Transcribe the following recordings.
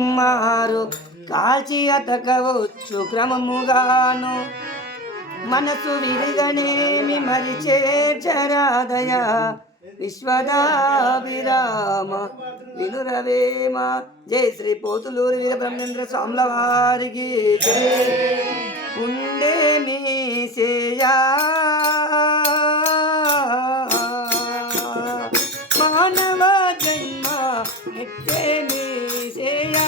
ముమ్మారు కాల్చి అతకవచ్చు క్రమముగాను మనసు విరిగనేమి మరిచే చరాదయ విశ్వదాభిరామ వినురవేమ. జై శ్రీ పోతులూరి వీర బ్రహ్మేంద్ర స్వాముల వారికి జై. ఉండే మీసేయా మానవ జన్మ ఎట్టే మీసేయా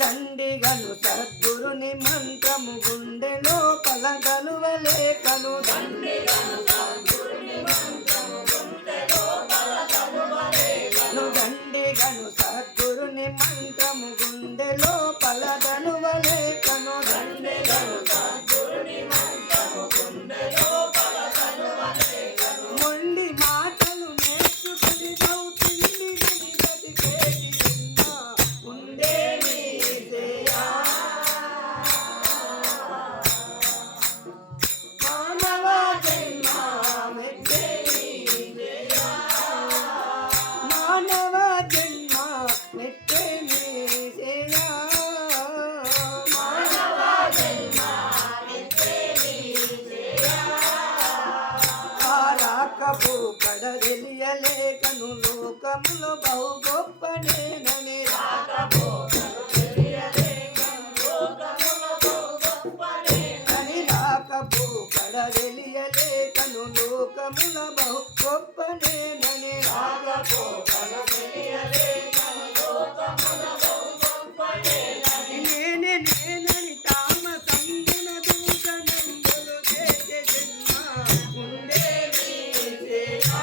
దండిగను సద్గురుని మంత్రము గుండెలో పలగలువలేకను దండిగను సద్గురుని మంత్రము గుండెలో పలగలువలేకను మొండి మాటలు నేర్చుకుని నవ్వుతుంది బతికేటి జన్మ ఉండే మీసేయా మానవ జన్మ మెట్టే మీసేయా మానవ జన్మ మెట్టే మీసేయా మానవ జన్మ మెట్టే మీసేయా. రాకపో కడదెలియలేకను లోకములో బహు గొప్ప నేనని రాకపో కడదెలియలేకను లోకములో బహు గొప్ప నేనని నేనని తామ సంగుణ దూషణందులు చేసే జన్మ ఉండే మీసేయా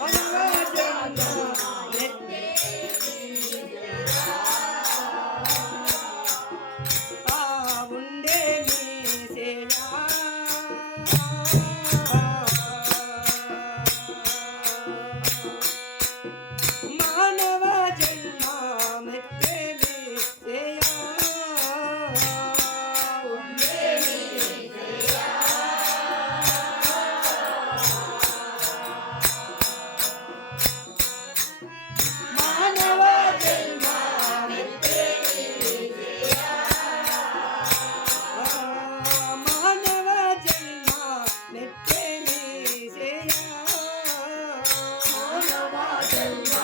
మానవ జన్మ ఎట్టే ఉండే మీసేయా మానవ జన్మ మెట్టే మీసేయా ఉండే మీసేయా మానవ జన్మ మెట్టే మీసేయా మానవ జన్మ మెట్టే మీసేయా మానవ జన్మ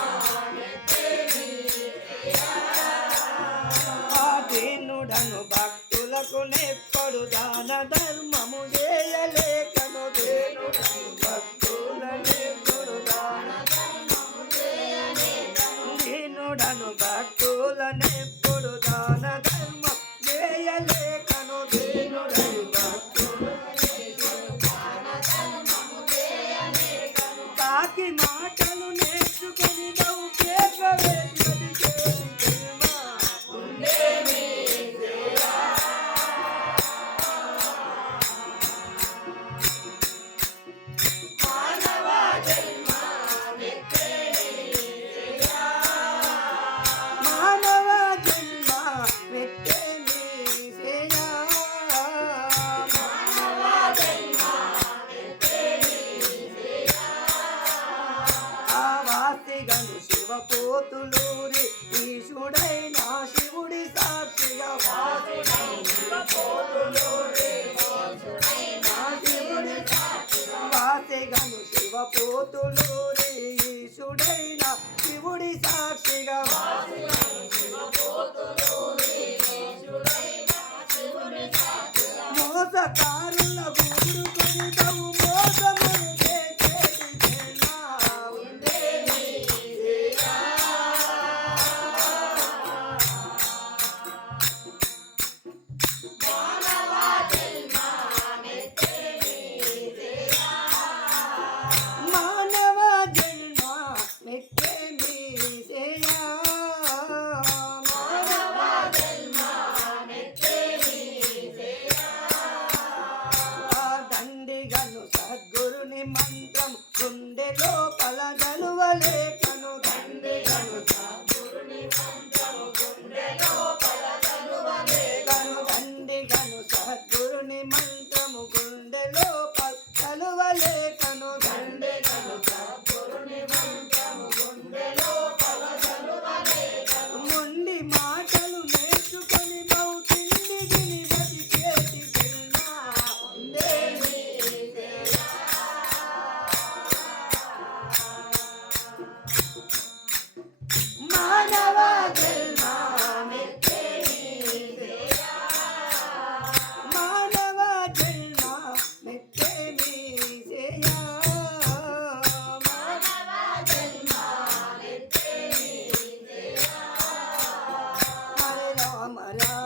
మెట్టే మీసేయా. దీనుడను భక్తులకు నెప్పుడు దాన ధర్మము చేయలేకను దీనుడను భక్తులనెప్పుడు దాన ధర్మము చేయలేకను దీనుడను భక్తులనెప్పుడు దాన ధర్మం చేయలేకను దీనుడను భక్తులనెప్పుడు దాన ధర్మము చేయలేకను కాకి మాటలు నేర్చుకొని నవ్వుకేకవే బతికేటి జన్మ ఉండే మీసేయా మానవ జన్మ మెట్టే మీసేయా మానవ జన్మ మెట్టే మీసేయా మానవ జన్మ మెట్టే మీసేయా. ఆవాసిగను శివపోతులూరి ఈశుడైన శివుడి సాక్షిగా వాసిగను శివపోతులూరి వాసిగను శివపోతులూరి ఈశుడైన శివుడి సాక్షిగా మోసకారుల గూడుకొని తవు మోసమును చేసేటి జన్మ ఉండే మీసేయా మానవ జన్మ మెట్టే మీసేయా మానవ జన్మ మెట్టే మీసేయా భార్య